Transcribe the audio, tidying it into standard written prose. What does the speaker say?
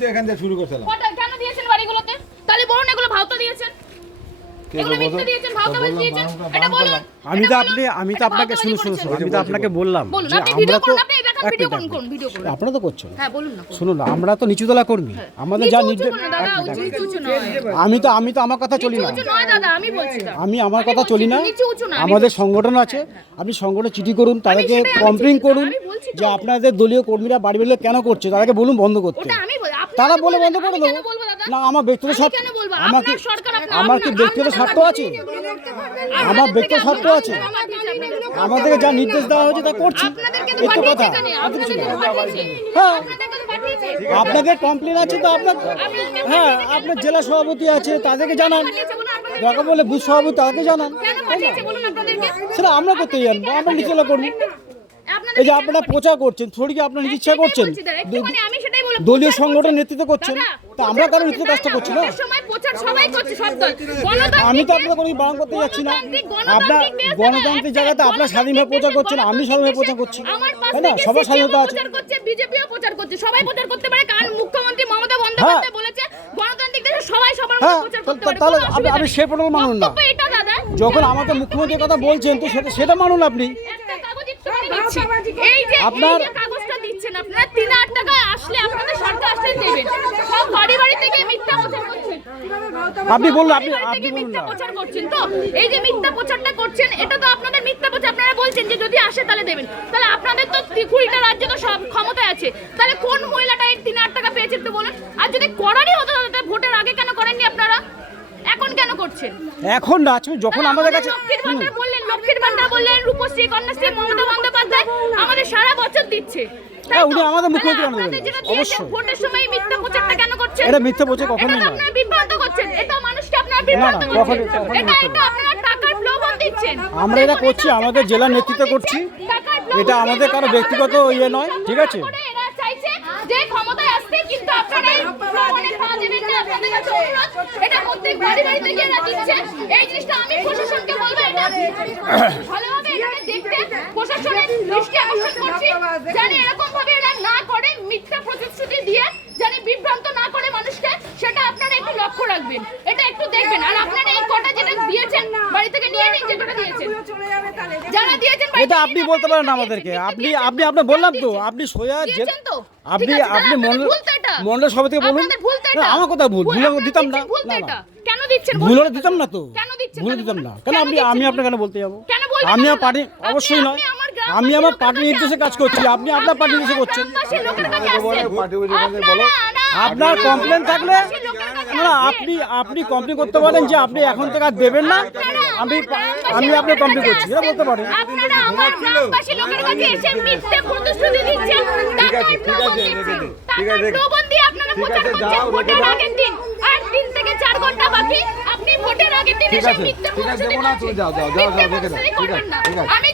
তো এখান থেকে শুরু করছিলাম। কটা কেন দিয়েছেন বাড়িগুলোতে? তাহলে বলুন এগুলো ভাওতা দিয়েছেন। এগুলো মিথ্যা দিয়েছেন, ভাওতাবাজি দিয়েছেন। এটা বলুন। আমি তো আপনাকে শুনুন আমি তো আপনাকে বললাম বলুন, যে আপনি ভিডিও আমরা তো করুন, আপনি দেখান, ভিডিও করুন, ভিডিও করুন। আপনারা তো করছেন। হ্যাঁ বলুন না। শুনুন আমরা তো নিচুতলা কর্মী, আমাদের যা নির্দেশ নিচু নয়। আমি তো আমার কথা চলি না, নিচু নয় দাদা, আমি বলছি না। আমি আমার কথা চলি না। নিচু উঁচু না, আমাদের সংগঠন আছে, আপনি সংগঠনে চিঠি করুন, তাদেরকে কমপ্লেইন করুন যে আপনাদের দলীয় কর্মীরা বাড়ি বাড়ি কেন করছে, তাদেরকে বলুন বন্ধ করতে। ওটা আমি বলি, তারা বলে বন্ধ করে দেবো। বলবো দাদা। না আমার ব্যক্তিগত স্বার্থ, কেন বলবো? আমাকে আপনার সরকার, আমার কি ব্যক্তিগত স্বার্থ আছে? আমার ব্যক্তিগত স্বার্থ আছে। আমাদেরকে যা নির্দেশ দেওয়া হয়েছে তা করছি, এই তো কথা। হ্যাঁ আপনাদের কমপ্লেন আছে তো আপনার, হ্যাঁ আপনার জেলা সভাপতি আছে তাদেরকে জানান, দরকার বলে বুথ সভাপতি তাদেরকে জানান, সেটা আমরা করতে জানবো, আমরা নিচেলা করবো। এই যে আপনারা প্রচার করছেন, থোড়ি কি আপনার নিজের ইচ্ছা করছেন, দলীয় সংগঠন নেতৃত্ব করছেন, তা আমরা কারো নেতৃত্ব কাজটা করছি না। আমি তো আপনাদের কোনো বারণ করতে যাচ্ছি না, আপনার গণতান্ত্রিক জায়গাতে আপনার স্বাধীনভাবে প্রচার করছেন, আমি স্বাধীনভাবে প্রচার করছি, তাই না? সবার স্বাধীনতা আছে। বিজেপিও প্রচার করছে, সবাই প্রচার করতে পারে, কারণ মুখ্যমন্ত্রী মমতা বন্দ্যোপাধ্যায় বলেছে গণতান্ত্রিক দেশে সবাই সবার মতো প্রচার করতে পারে। তাহলে আপনি সে প্রণাম মানুন না, এটা দাদা যখন আমাকে মুখ্যমন্ত্রীর কথা বলছেন তো সেটা মানুন আপনি। এই যে আপনার কাগজটা দিচ্ছেন আপনারা 3,000 টাকা আসলে আপনাদের সরকার আসলে দেবেন, সব বাড়ি বাড়ি থেকে মিথ্যা প্রচার করছেন। আপনি বলুন, আপনি বলুন মিথ্যা না। প্রচার করছেন, তো এই যে মিথ্যা প্রচারটা করছেন এটা তো আপনাদের মিথ্যা প্রচার। আপনারা বলছেন যে যদি আসে তাহলে দেবেন, তাহলে আপনাদের তো 20টা রাজ্য তো সব ক্ষমতায় আছে, তাহলে কোন মহিলাটা এই 3,000 টাকা পেয়েছে একটু বলুন। আর যদি করারই হতো তাহলে ভোটের আগে কেন করেননি আপনারা, এখন কেন করছেন? এখন না, যখন আমাদের কাছে লক্ষ্মীর ভান্ডার বললেন, লক্ষ্মীর ভান্ডার বললেন, রূপশ্রী, কন্যাশ্রী মমতা বন্দ্যোপাধ্যায় আমাদের সারা বছর দিচ্ছে। হ্যাঁ, উনি আমাদের মুখ্যমন্ত্রী বানিয়ে দেবেন, অবশ্যই। ভোটের সময় মিথ্যা প্রচারটা কেন করছেন? এটা মিথ্যা প্রচার কখনোই না। আপনারা বিভ্রান্ত করছেন, এটা মানুষকে আপনারা বিভ্রান্ত না, করছেন। কখনোই এটা আপনারা টাকার প্রলোভন দিচ্ছেন। আমরা এটা করছি, আমাদের জেলা নেতৃত্ব করছি, এটা আমাদের কারো ব্যক্তিগত ইয়ে নয়, ঠিক আছে? এরা চাইছে যে ক্ষমতায় আসতে, কিন্তু আপনারা এই প্রলোভনে পা দেবেন না। আপনাদের কাছে অনুরোধ, এটা প্রত্যেক বাড়ি বাড়ি থেকে এরা দিচ্ছে। এই জিনিসটা আমি প্রশাসনকে বলবো, এটা ভালোভাবে এটাকে দেখতে প্রশাসনের দৃষ্টি আকর্ষণ করছি, যেন এরকম ভাবে এরা না করে, মিথ্যা প্রতিশ্রুতি দিয়ে যেন বিভ্রান্ত না করে মানুষকে, সেটা আপনারা একটু লক্ষ্য রাখবেন, এটা একটু দেখবেন। আর আপনারা এই কটা যেটা দিয়েছেন বাড়ি থেকে নিয়ে নিন, যেটা দিয়েছেন, যারা দিয়েছেন এটা আপনি বলতে পারেন আমাদেরকে, আপনি আপনার বললাম তো, আপনি সোজা আপনি মন্ডল সভাপতি থেকে বলুন। আমার কথা ভুল দিতাম না, কেন দিচ্ছেন? ভুল হলে দিতাম না তো, কেন দিচ্ছেন? ভুল দিতাম না কেন? আমি আপনার কেন বলতে যাবো? আমি আমার পার্টি অবশ্যই নয়, আমি আমার পার্টির নির্দেশে কাজ করছি, আপনি আপনার পার্টির নির্দেশে করছেন। আপনার কমপ্লেন থাকলে না, আপনি কমপ্লেন করতে পারেন যে আপনি এখন থেকে আর দেবেন না, আমি আপনার কমপ্লেন করছি, এটা বলতে পারেন। আপনারা আমার গ্রামবাসী লোকের কাছে এসে মিথ্যে প্রতিশ্রুতি দিচ্ছেন, টাকার প্রলোভন দিয়ে আপনারা প্রচার করছেন ভোটের আগের দিন, আর 3 থেকে 4 ঘন্টা বাকি, আপনি ভোটের আগের দিন এসে মিথ্যে প্রতিশ্রুতি দিচ্ছেন। আমি